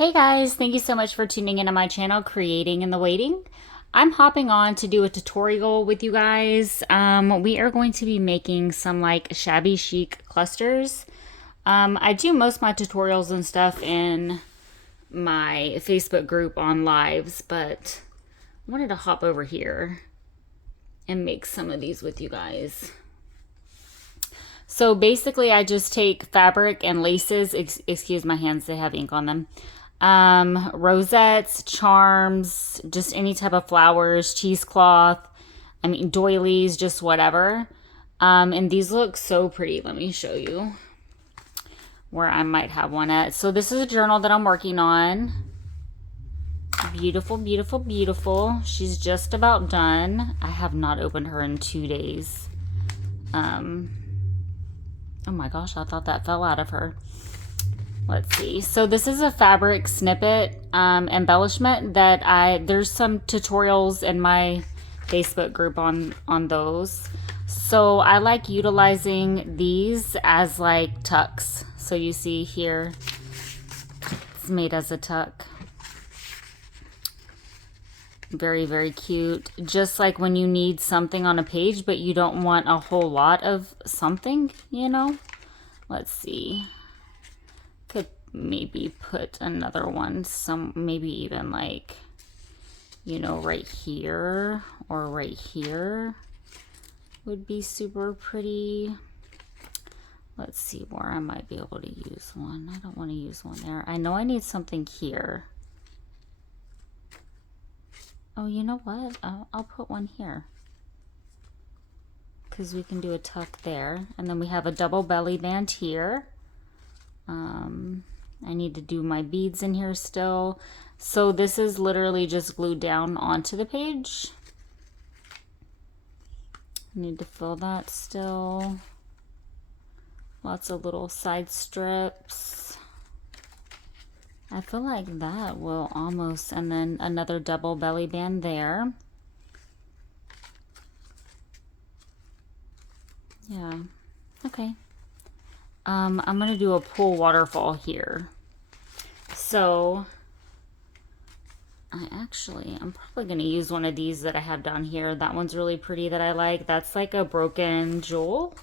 Hey guys, thank you so much for tuning into my channel, Creating in the Waiting. I'm hopping on to do a tutorial with you guys. We are going to be making some like shabby chic clusters. I do most of my tutorials and stuff in my Facebook group on lives, but I wanted to hop over here and make some of these with you guys. So basically I just take fabric and laces, excuse my hands, they have ink on them. Rosettes, charms, just any type of flowers, cheesecloth, doilies, just whatever. And these look so pretty. Let me show you where I might have one at. So this is a journal that I'm working on. Beautiful, beautiful, beautiful. She's just about done. I have not opened her in 2 days. Oh my gosh, I thought that fell out of her. Let's see. So this is a fabric snippet embellishment that there's some tutorials in my Facebook group on those. So I like utilizing these as like tucks. So you see here, it's made as a tuck. Very, very cute. Just like when you need something on a page, but you don't want a whole lot of something, you know? Let's see. Could maybe put another one, maybe even like, you know, right here or right here would be super pretty. Let's see where I might be able to use one. I don't want to use one there. I know I need something here. Oh, you know what? I'll put one here because we can do a tuck there. And then we have a double belly band here. I need to do my beads in here still. So this is literally just glued down onto the page. Need to fill that still. Lots of little side strips. I feel like that will almost, and then another double belly band there. Yeah, okay. I'm gonna do a pull waterfall here. So I'm probably gonna use one of these that I have down here. That one's really pretty that I like. That's like a broken jewel.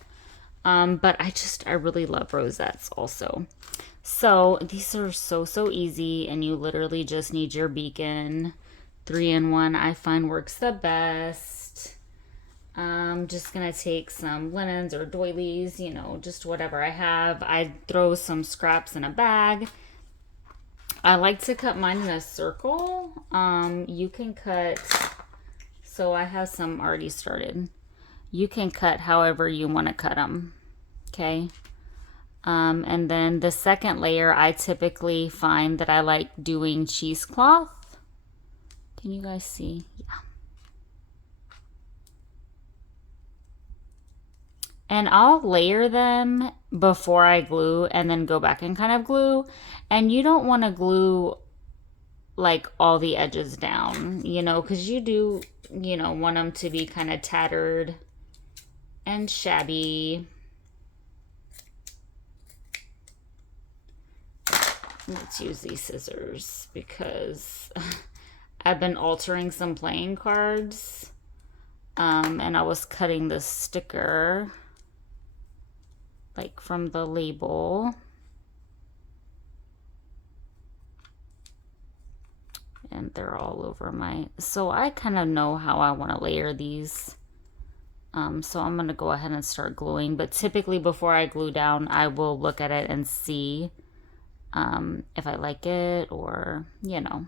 But I really love rosettes also. So these are so easy, and you literally just need your beacon. 3-in-1 I find works the best. I'm just gonna take some linens or doilies, you know, just whatever I have. I throw some scraps in a bag. I like to cut mine in a circle. You can cut, so I have some already started. You can cut however you want to cut them. Okay. And then the second layer, I typically find that I like doing cheesecloth. Can you guys see? Yeah. And I'll layer them before I glue and then go back and kind of glue. And you don't want to glue like all the edges down, you know, because you do, you know, want them to be kind of tattered and shabby. Let's use these scissors because I've been altering some playing cards. And I was cutting the sticker like from the label. And they're all over so I kind of know how I want to layer these. So I'm going to go ahead and start gluing, but typically before I glue down, I will look at it and see if I like it, or, you know,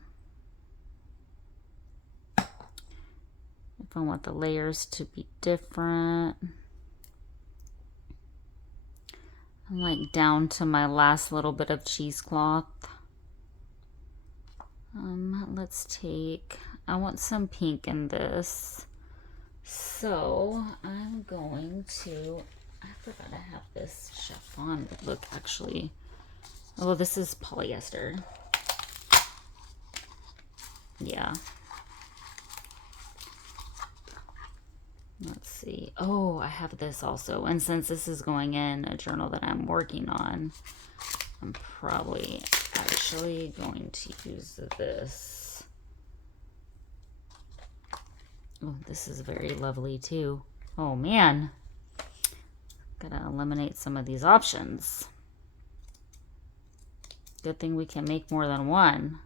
if I want the layers to be different. I'm like down to my last little bit of cheesecloth. Let's take, I want some pink in this. So I'm going to, I forgot I have this chiffon. Look, actually, oh, this is polyester. Yeah. Let's see. Oh, I have this also. And since this is going in a journal that I'm working on, I'm probably actually going to use this. Oh, this is very lovely too. Oh man, gotta eliminate some of these options. Good thing we can make more than one.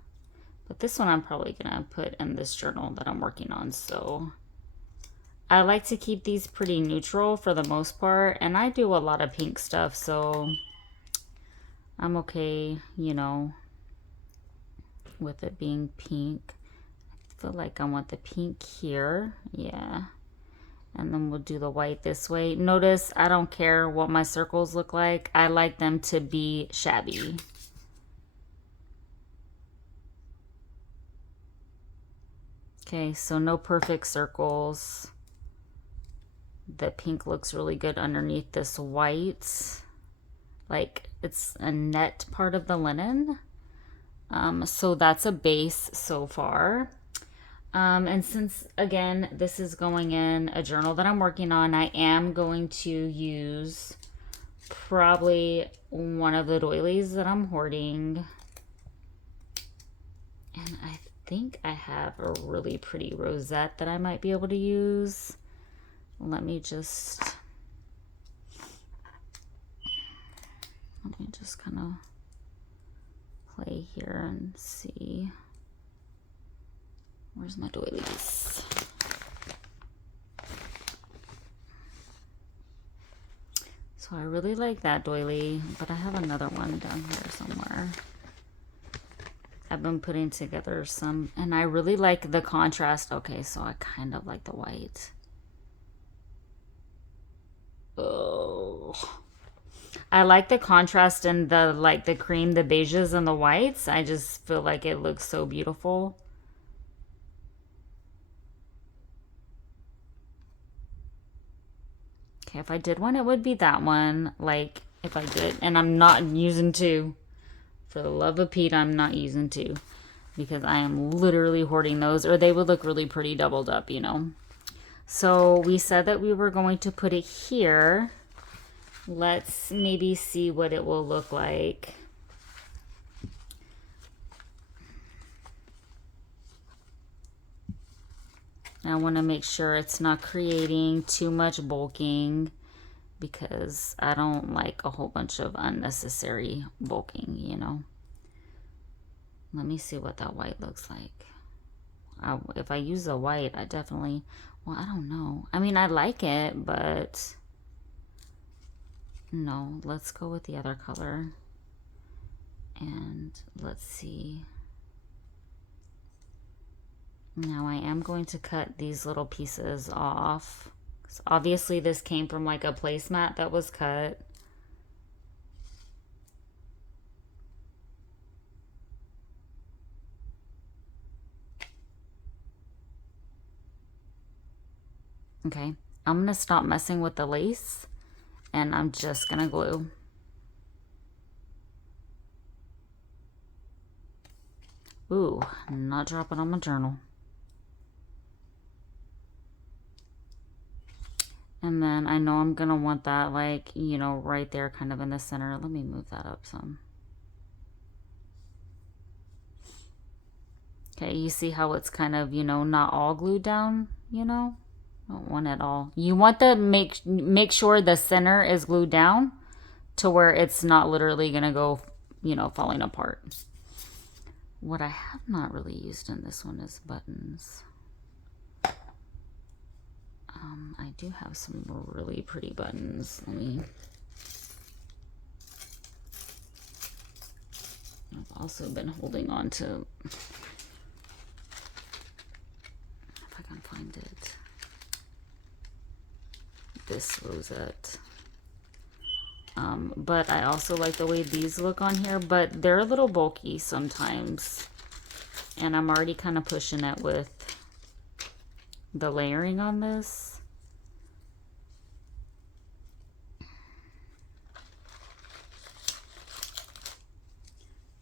But this one I'm probably gonna put in this journal that I'm working on. So I like to keep these pretty neutral for the most part, and I do a lot of pink stuff, so I'm okay, you know, with it being pink. I feel like I want the pink here. Yeah. And then we'll do the white this way. Notice I don't care what my circles look like. I like them to be shabby. Okay, so no perfect circles. The pink looks really good underneath this white. Like it's a net part of the linen. So that's a base so far. And since, again, this is going in a journal that I'm working on, I am going to use probably one of the doilies that I'm hoarding. And I think I have a really pretty rosette that I might be able to use. Let me just kind of play here and see. Where's my doilies? So I really like that doily, but I have another one down here somewhere. I've been putting together some, and I really like the contrast. Okay, so I kind of like the white. Oh, I like the contrast in the, like the cream, the beiges and the whites. I just feel like it looks so beautiful. Okay, if I did one, it would be that one. Like, if I did, and I'm not using two. For the love of Pete, I'm not using two. Because I am literally hoarding those, or they would look really pretty doubled up, you know. So we said that we were going to put it here. Let's maybe see what it will look like. I want to make sure it's not creating too much bulking, because I don't like a whole bunch of unnecessary bulking, you know. Let me see what that white looks like. If I use the white, I definitely, well, I don't know. I mean, I like it, but no, let's go with the other color. And let's see. Now I am going to cut these little pieces off. So obviously this came from like a placemat that was cut. Okay, I'm gonna stop messing with the lace and I'm just gonna glue. Ooh, not dropping on my journal. And then I know I'm gonna want that, like, you know, right there kind of in the center. Let me move that up some. Okay, you see how it's kind of, you know, not all glued down, you know? Don't want it all. You want to make sure the center is glued down to where it's not literally gonna go, you know, falling apart. What I have not really used in this one is buttons. I do have some really pretty buttons. Let me. I've also been holding on to, if I can find it, this rosette. But I also like the way these look on here, but they're a little bulky sometimes. And I'm already kind of pushing it with the layering on this.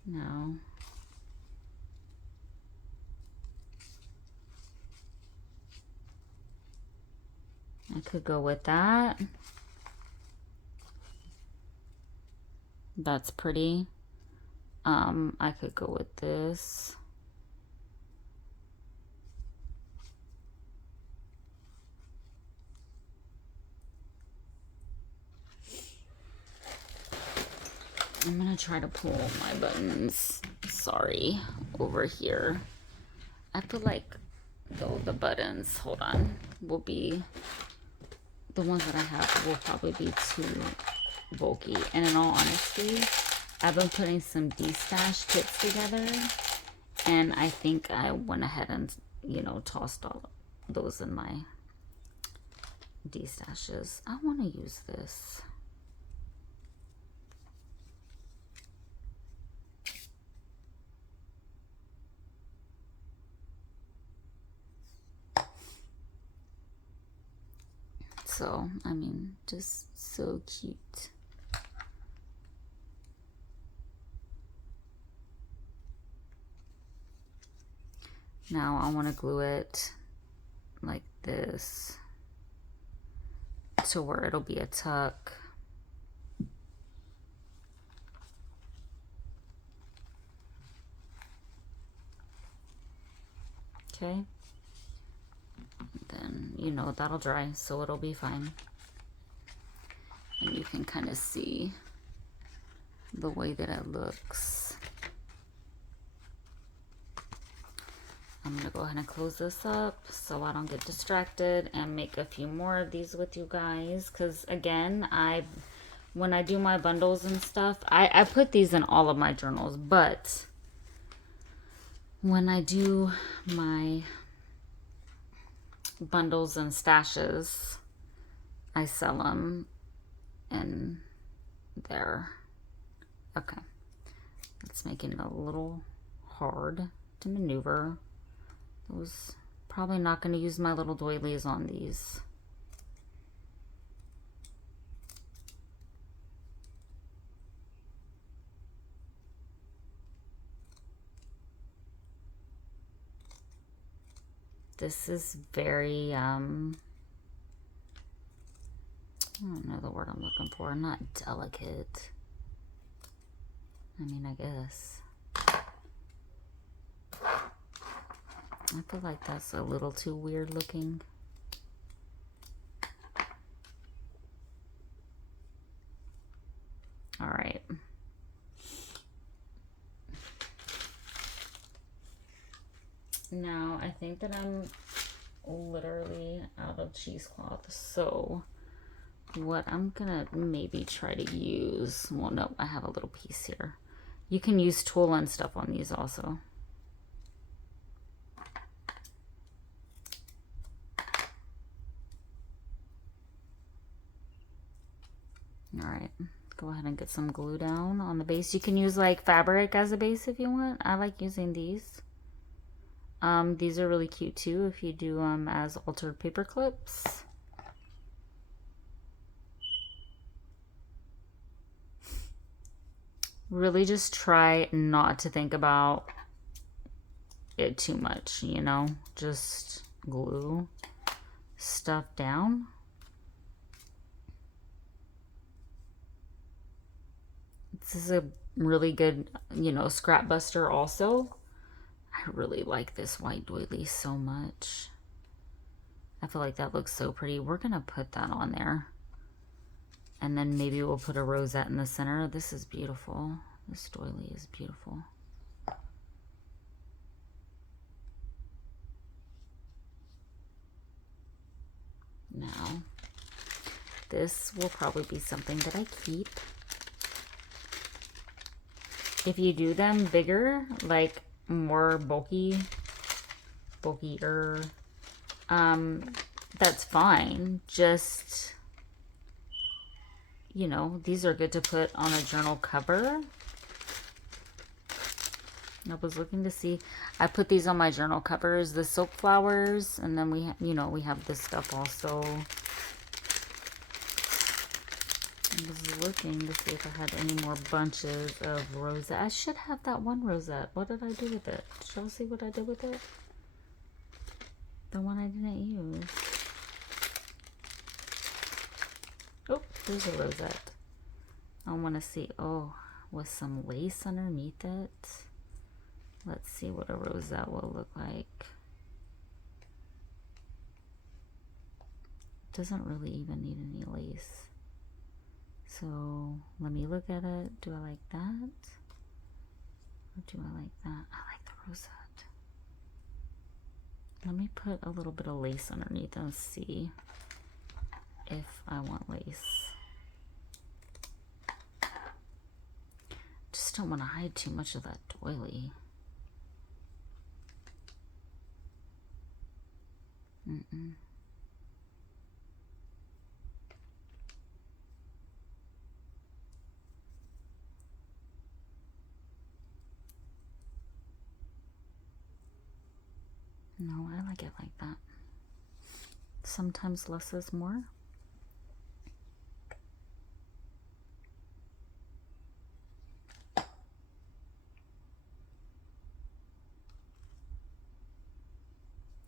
No. I could go with that. That's pretty. I could go with this. I'm gonna try to pull my buttons, sorry, over here. I feel like though the buttons, hold on, will be, the ones that I have will probably be too bulky. And in all honesty, I've been putting some D-stash kits together, and I think I went ahead and, you know, tossed all those in my D-stashes. I want to use this. So, I mean, just so cute. Now I want to glue it like this to where it'll be a tuck. Okay. Then, you know, that'll dry, so it'll be fine. And you can kind of see the way that it looks. I'm gonna go ahead and close this up so I don't get distracted and make a few more of these with you guys. Because again, when I do my bundles and stuff, I put these in all of my journals, but when I do my bundles and stashes, I sell them in there. Okay, it's making it a little hard to maneuver. I was probably not going to use my little doilies on these. This is very, I don't know the word I'm looking for. Not delicate. I mean, I guess. I feel like that's a little too weird looking. All right. Now, I think that I'm literally out of cheesecloth, so what I'm gonna maybe try to use, well, no, I have a little piece here. You can use tulle and stuff on these also. All right, go ahead and get some glue down on the base. You can use like fabric as a base if you want. I like using these. These are really cute too if you do as altered paper clips. Really just try not to think about it too much, you know, just glue stuff down. This is a really good, you know, scrap buster also. I really like this white doily so much. I feel like that looks so pretty. We're gonna put that on there. And then maybe we'll put a rosette in the center. This is beautiful. This doily is beautiful. Now, this will probably be something that I keep. If you do them bigger, like more bulkier, that's fine. Just, you know, these are good to put on a journal cover. I was looking to see, I put these on my journal covers, the silk flowers, and then we, you know, we have this stuff also. I was looking to see if I had any more bunches of rosette. I should have that one rosette. What did I do with it? Did y'all see what I did with it? The one I didn't use. Oh, there's a rosette. I want to see. Oh, with some lace underneath it. Let's see what a rosette will look like. It doesn't really even need any lace. So let me look at it. Do I like that? Or do I like that? I like the rosette. Let me put a little bit of lace underneath and see if I want lace. Just don't want to hide too much of that doily. No, I like it like that. Sometimes less is more.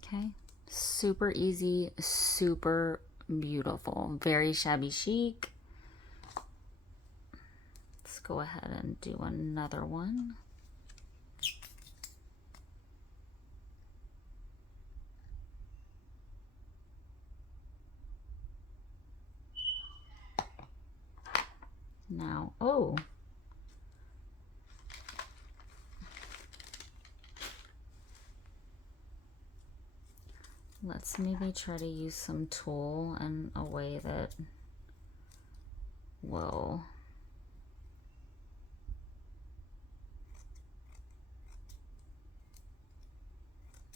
Okay, super easy, super beautiful, very shabby chic. Let's go ahead and do another one. Now, oh, let's maybe try to use some tulle in a way that will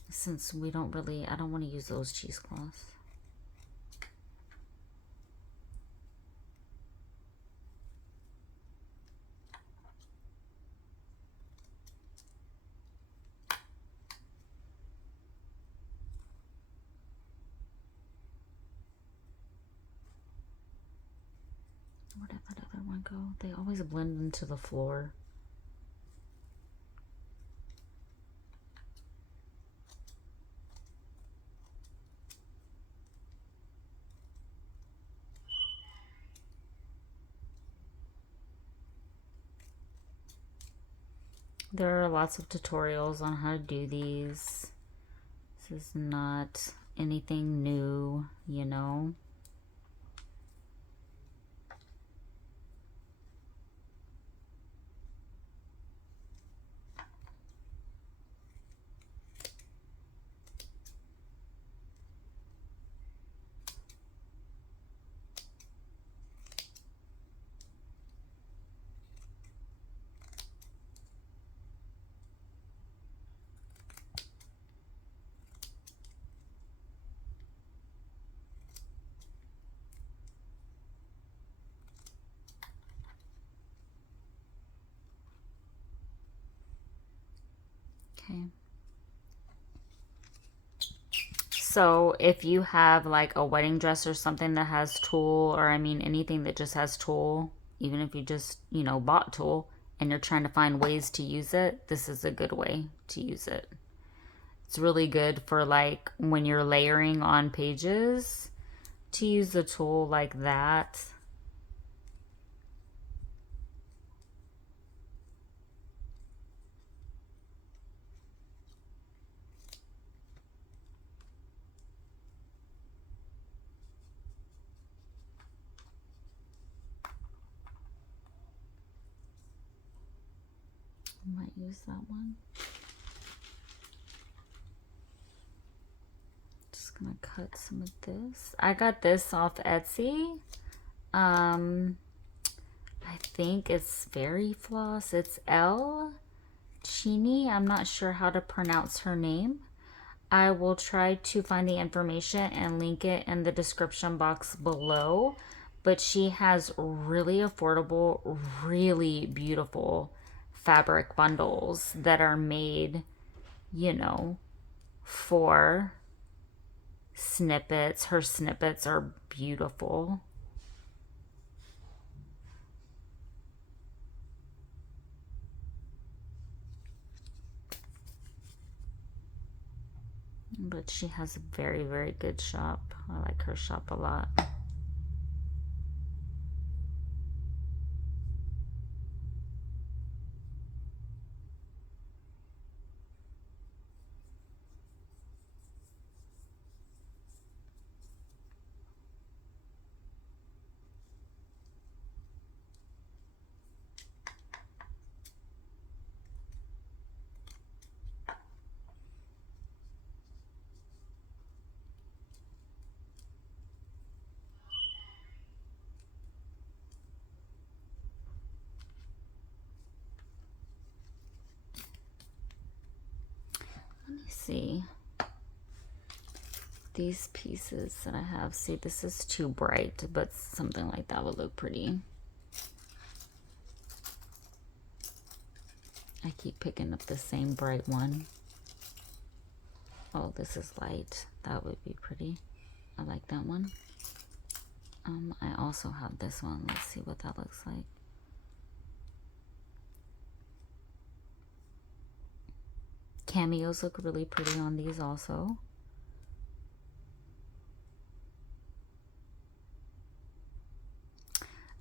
since we don't really, I don't want to use those cheesecloths. Where did that other one go? They always blend into the floor. There are lots of tutorials on how to do these. This is not anything new, you know. Okay. So if you have like a wedding dress or something that has tulle, or I mean anything that just has tulle, even if you just, you know, bought tulle and you're trying to find ways to use it, this is a good way to use it. It's really good for like when you're layering on pages to use the tulle like that. I might use that one. Just gonna cut some of this. I got this off Etsy. I think it's Fairy Floss. It's Elle Chini. I'm not sure how to pronounce her name. I will try to find the information and link it in the description box below. But she has really affordable, really beautiful fabric bundles that are made, you know, for snippets. Her snippets are beautiful. But she has a very, very good shop. I like her shop a lot. see. These pieces that I have, see, this is too bright, but something like that would look pretty. I keep picking up the same bright one. Oh, this is light. That would be pretty. I like that one. I also have this one. Let's see what that looks like. Cameos look really pretty on these also.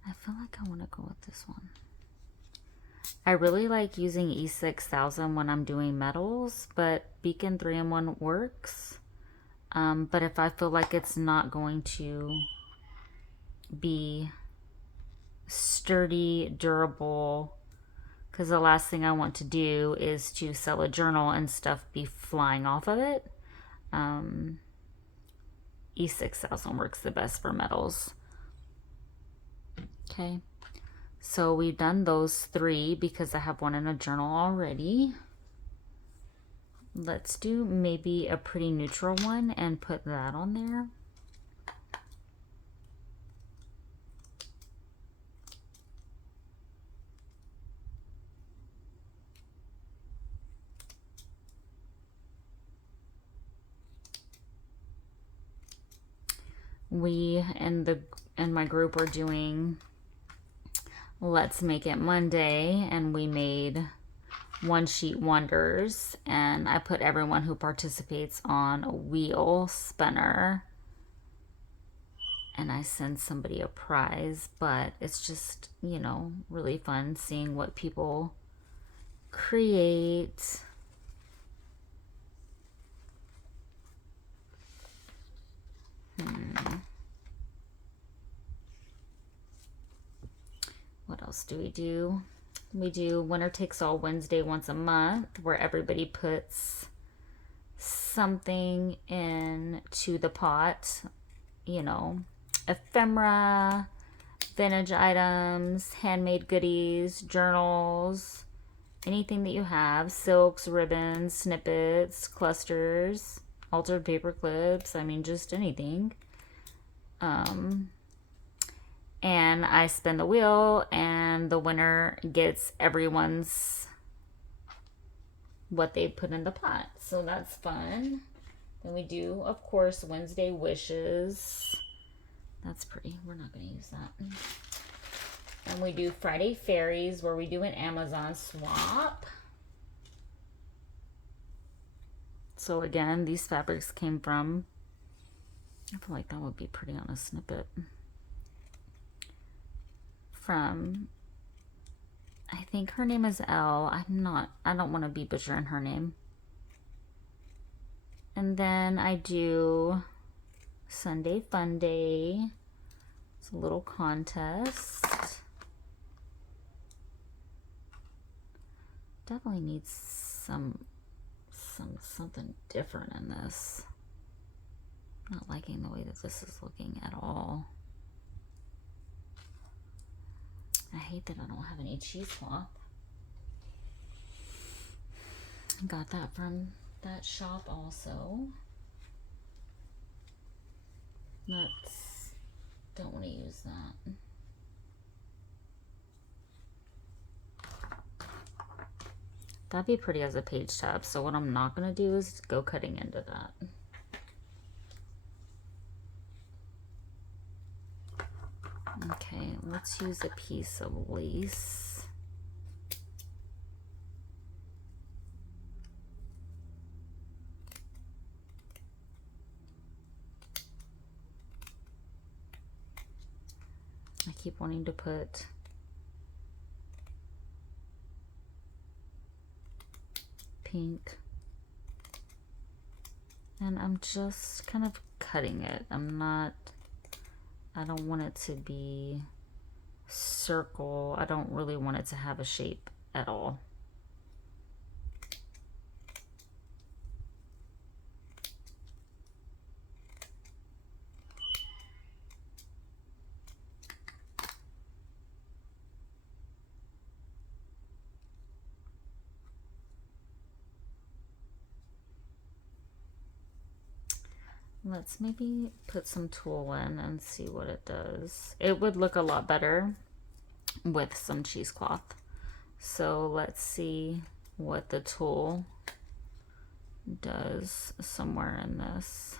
I feel like I want to go with this one. I really like using E6000 when I'm doing metals, but Beacon 3-in-1 works. But if I feel like it's not going to be sturdy, durable, because the last thing I want to do is to sell a journal and stuff be flying off of it. E6000 works the best for metals. Okay, so we've done those 3 because I have one in a journal already. Let's do maybe a pretty neutral one and put that on there. We in my group are doing Let's Make It Monday, and we made one sheet wonders, and I put everyone who participates on a wheel spinner, and I send somebody a prize. But it's just, you know, really fun seeing what people create. What else do we do? We do Winner Takes All Wednesday once a month, where everybody puts something into the pot, you know, ephemera, vintage items, handmade goodies, journals, anything that you have, silks, ribbons, snippets, clusters, altered paper clips, I mean, just anything. And I spin the wheel, and the winner gets everyone's what they put in the pot. So that's fun. Then we do, of course, Wednesday wishes. That's pretty. We're not going to use that. And we do Friday fairies, where we do an Amazon swap. So again, these fabrics came from, I feel like that would be pretty on a snippet. From, I think her name is Elle. I don't want to be butchering her name. And then I do Sunday Fun Day. It's a little contest. Definitely needs something different in this. Not liking the way that this is looking at all. I hate that I don't have any cheesecloth. Got that from that shop also. Don't want to use that. That'd be pretty as a page tab. So what I'm not going to do is go cutting into that. Okay, let's use a piece of lace. I keep wanting to put pink, and I'm just kind of cutting it. I don't want it to be circle. I don't really want it to have a shape at all. Let's maybe put some tulle in and see what it does. It would look a lot better with some cheesecloth. So let's see what the tulle does somewhere in this.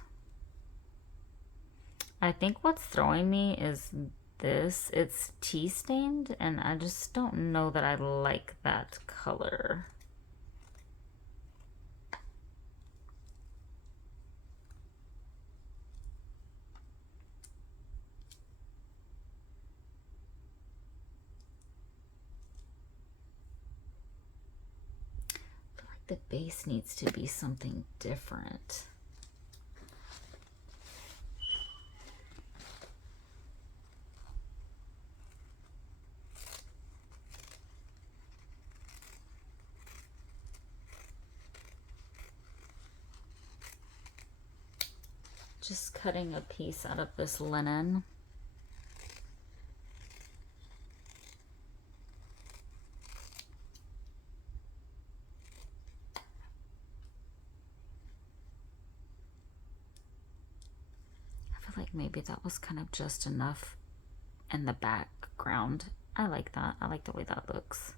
I think what's throwing me is this. It's tea stained and I just don't know that I like that color. I feel like the base needs to be something different. Just cutting a piece out of this linen. I feel like maybe that was kind of just enough in the background. I like that. I like the way that looks.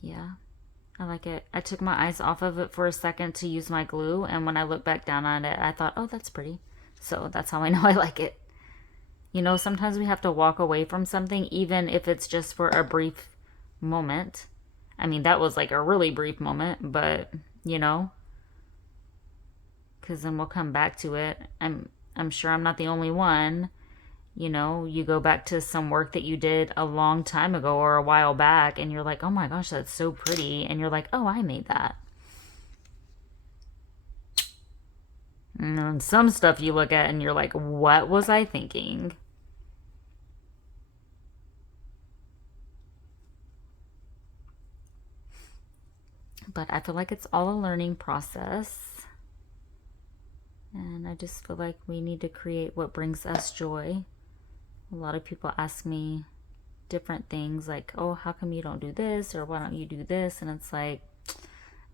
Yeah, I like it. I took my eyes off of it for a second to use my glue, and when I looked back down on it, I thought, oh, that's pretty. So that's how I know I like it. You know, sometimes we have to walk away from something, even if it's just for a brief moment. I mean, that was like a really brief moment, but you know, because then we'll come back to it. I'm sure I'm not the only one. You know, you go back to some work that you did a long time ago or a while back and you're like, oh my gosh, that's so pretty. And you're like, oh, I made that. And then some stuff you look at and you're like, what was I thinking? But I feel like it's all a learning process. And I just feel like we need to create what brings us joy. A lot of people ask me different things like, oh, how come you don't do this? Or why don't you do this? And it's like,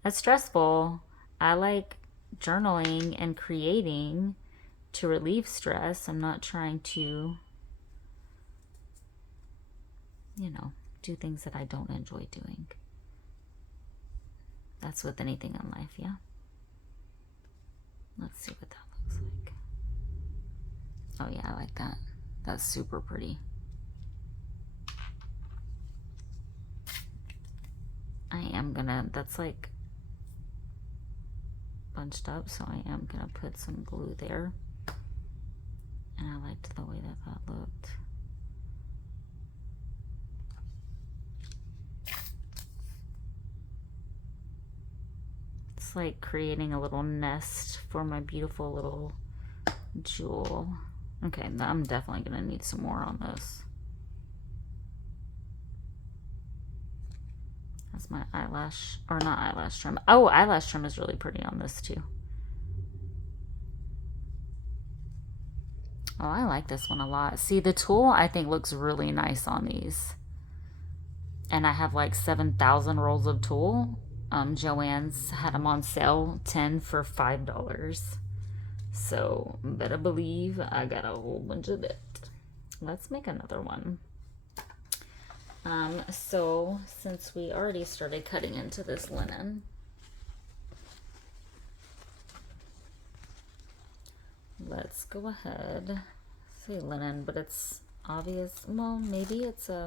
that's stressful. I like journaling and creating to relieve stress. I'm not trying to, you know, do things that I don't enjoy doing. That's with anything in life, yeah? Let's see what that looks like. Oh yeah, I like that. That's super pretty. I am gonna, that's like bunched up, so I am gonna put some glue there. And I liked the way that that looked. It's like creating a little nest for my beautiful little jewel. Okay, I'm definitely gonna need some more on this. That's my eyelash, or not eyelash trim. Oh, eyelash trim is really pretty on this too. Oh, I like this one a lot. See, the tulle I think looks really nice on these. And I have like 7,000 rolls of tulle. Joann's had them on sale, 10 for $5. So better believe I got a whole bunch of it. Let's make another one. So since we already started cutting into this linen, let's go ahead. Say linen, but it's obvious. Well, maybe it's I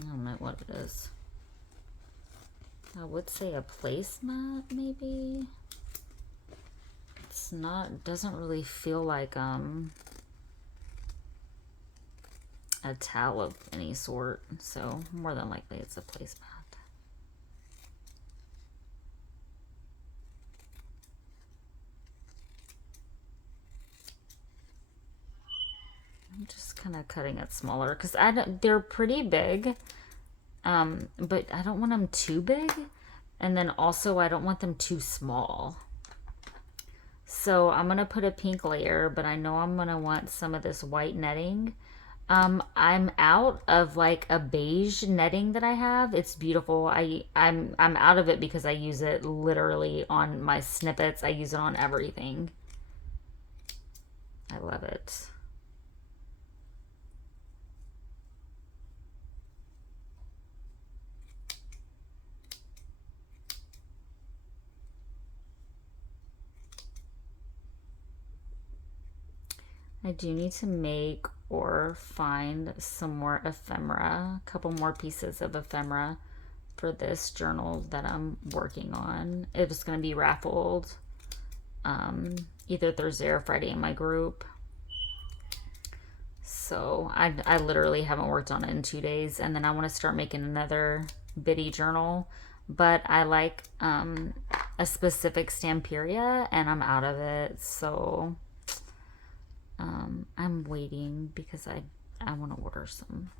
don't know what it is. I would say a placemat, maybe. It's not, doesn't really feel like a towel of any sort, so more than likely it's a placemat. I'm just kind of cutting it smaller because they're pretty big, but I don't want them too big, and then also I don't want them too small. So I'm gonna put a pink layer, but I know I'm gonna want some of this white netting. I'm out of like a beige netting that I have. It's beautiful. I'm out of it because I use it literally on my snippets. I use it on everything. I love it. I do need to make or find some more ephemera, a couple more pieces of ephemera for this journal that I'm working on. It's going to be raffled either Thursday or Friday in my group. So I literally haven't worked on it in 2 days, and then I want to start making another bitty journal, but I like a specific Stamperia and I'm out of it, so I'm waiting because I want to order some.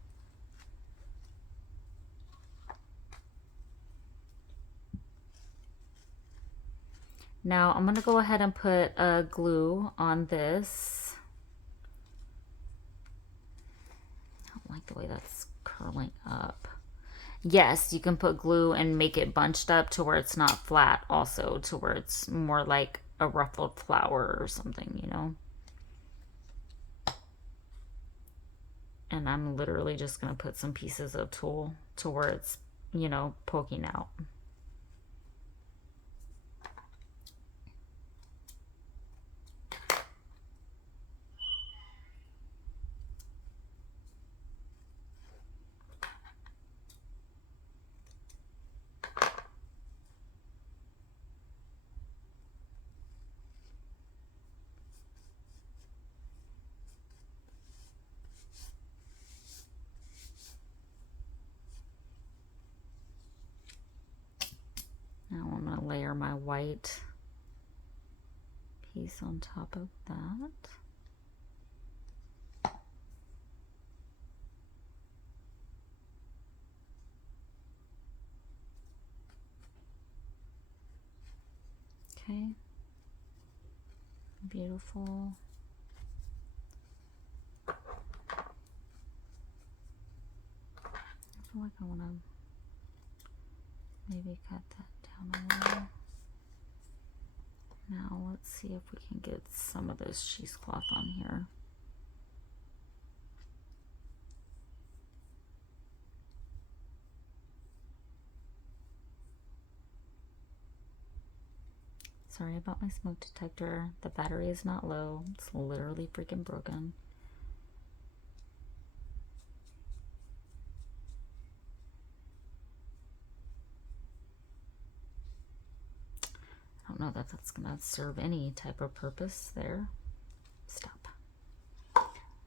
Now I'm going to go ahead and put a glue on this. I don't like the way that's curling up. Yes, you can put glue and make it bunched up to where it's not flat also, to where it's more like a ruffled flower or something, you know? And I'm literally just going to put some pieces of tulle to where it's, you know, poking out. Now I'm going to layer my white piece on top of that. Okay. Beautiful. I feel like I want to maybe cut that down a little. Now let's see if we can get some of this cheesecloth on here. Sorry about my smoke detector. The battery is not low. It's literally freaking broken. I don't know that that's gonna serve any type of purpose there. Stop.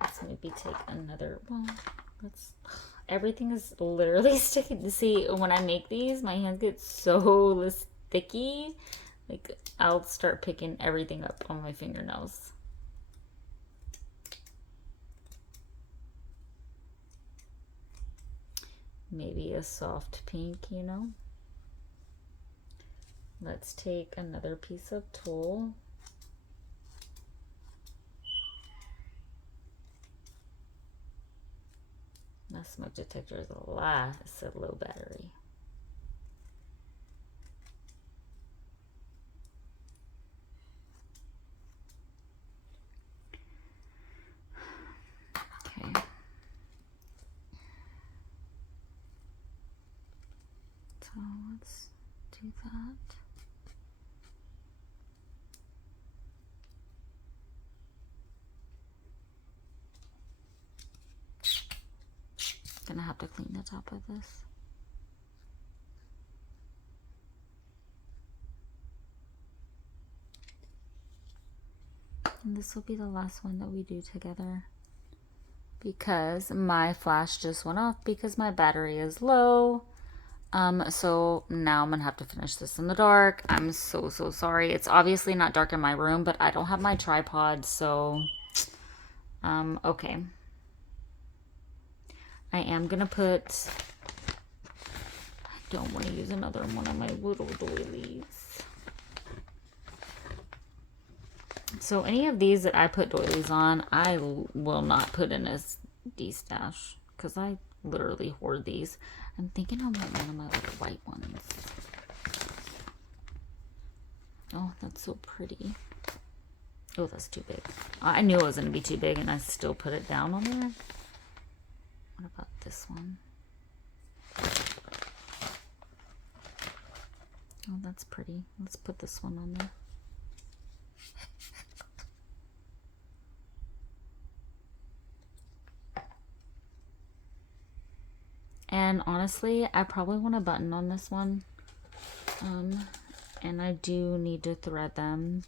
Let's maybe take another, well, let's, everything is literally sticking. See, when I make these, my hands get so sticky. Like, I'll start picking everything up on my fingernails. Maybe a soft pink, you know? Let's take another piece of tulle. My smoke detector is a lot. It's a low battery. Okay. So let's do that. Gonna have to clean the top of this. And this will be the last one that we do together because my flash just went off because my battery is low. So now I'm gonna have to finish this in the dark. I'm so sorry. It's obviously not dark in my room, but I don't have my tripod, so okay. I am gonna put, I don't want to use another one of my little doilies. So any of these that I put doilies on, I will not put in a D-stash because I literally hoard these. I'm thinking I want one of my like white ones. Oh, that's so pretty. Oh, that's too big. I knew it was going to be too big and I still put it down on there. What about this one? Oh, that's pretty. Let's put this one on there. And honestly, I probably want a button on this one. And I do need to thread them.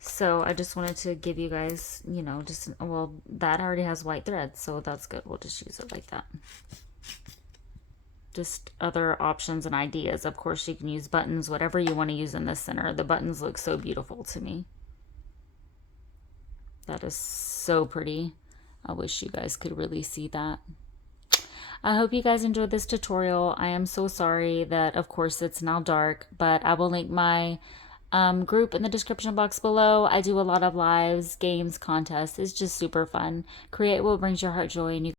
So I just wanted to give you guys, you know, just, well, that already has white thread, so that's good. We'll just use it like that. Just other options and ideas. Of course, you can use buttons, whatever you want to use in the center. The buttons look so beautiful to me. That is so pretty. I wish you guys could really see that. I hope you guys enjoyed this tutorial. I am so sorry that, of course, it's now dark, but I will link my group in the description box below. I do a lot of lives, games, contests. It's just super fun. Create what brings your heart joy, and you